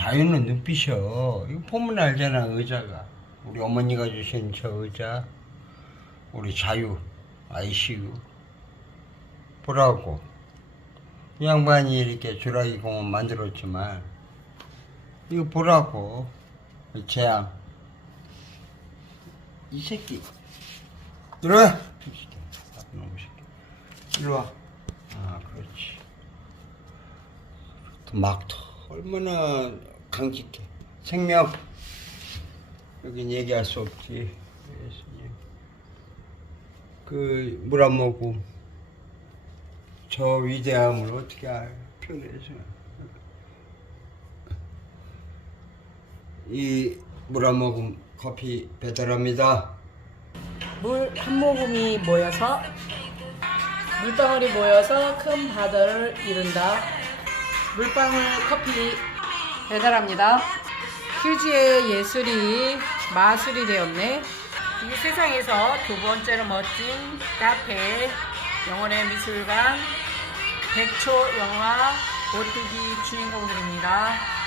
자유는 눈빛이요. 이거 보면 알잖아, 의자가. 우리 어머니가 주신 저 의자. 우리 자유, ICU. 보라고. 이 양반이 이렇게 주라기 공원 만들었지만, 이거 보라고. 이 재앙. 이 새끼. 들어와! 이 새끼. 나쁜 놈의 새끼. 일로 와. 아, 그렇지. 막터 얼마나 강직해 생명. 여긴 얘기할 수 없지. 예수님. 그물한 모금 저 위대함을 어떻게 알 표현해서 이 물 한 모금 커피 배달합니다. 물 한 모금이 모여서 물방울이 모여서 큰 바다를 이룬다. 물방울 커피 배달합니다. 휴지의 예술이 마술이 되었네. 이 세상에서 두 번째로 멋진 카페 영혼의 미술관 백초 영화 오뚜기 주인공들입니다.